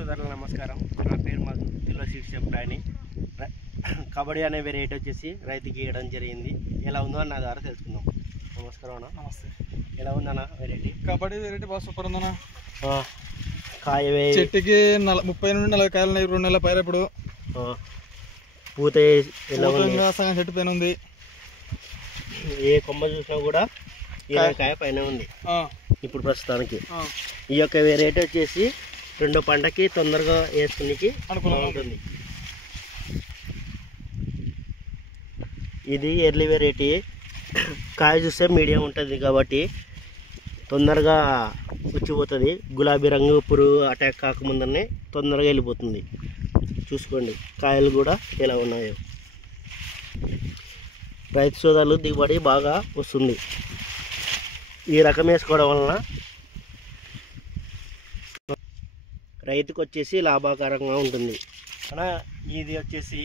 సోదరుల నమస్కారం. నా పేరు మధు, తులసి చెప్తాని. కబడ్డీ అనే వెరైటీ వచ్చేసి రైతుకి ఇవ్వడం జరిగింది. ఎలా ఉందో అన్న ద్వారా తెలుసుకుందాం. నమస్కారం అన్న. నమస్తే. ఎలా ఉందన్న వెరైటీ? కబడ్డీ వెరైటీ బాగా సూపర్ ఉందన్న. కాయ చెట్టుకి 30 నుండి 40 కాయలు ఉన్నాయి. 2 నెలల పైన ఇప్పుడు పూత సగం చెట్టు పైన ఉంది. ఏ కొమ్మ చూసినా కూడా కాయ పైన ఉంది ఇప్పుడు ప్రస్తుతానికి. ఈ యొక్క వెరైటీ వచ్చేసి రెండో పంటకి తొందరగా వేసుకునేకి అనుకూలంగా ఉంటుంది. ఇది ఎర్లీ వెరైటీ. కాయ చూస్తే మీడియం ఉంటుంది కాబట్టి తొందరగా వచ్చిపోతుంది. గులాబీ రంగు పురుగు అటాక్ కాకముందనే తొందరగా వెళ్ళిపోతుంది. చూసుకోండి కాయలు కూడా ఎలా ఉన్నాయో. రైతు సోదరులు దిగుబడి బాగా వస్తుంది. ఈ రకం వేసుకోవడం వలన రైతుకు వచ్చేసి లాభకరంగా ఉంటుంది. అలా ఇది వచ్చేసి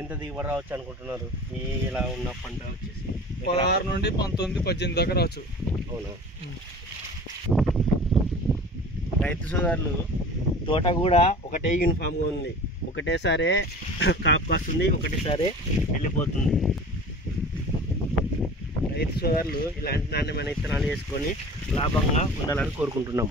ఎంత దిగుబడి రావచ్చు అనుకుంటున్నారు? ఈ ఇలా ఉన్న పంట వచ్చేసి 16 నుండి 19, 18 దాకా రావచ్చు. అవునా? రైతు సోదరులు తోట కూడా ఒకటే యూనిఫామ్గా ఉంది. ఒకటేసారి కాపు కాస్తుంది, ఒకటేసారి వెళ్ళిపోతుంది. రైతు సోదరులు ఇలాంటి నాణ్యమైన విత్తనాలు వేసుకొని లాభంగా ఉండాలని కోరుకుంటున్నాం.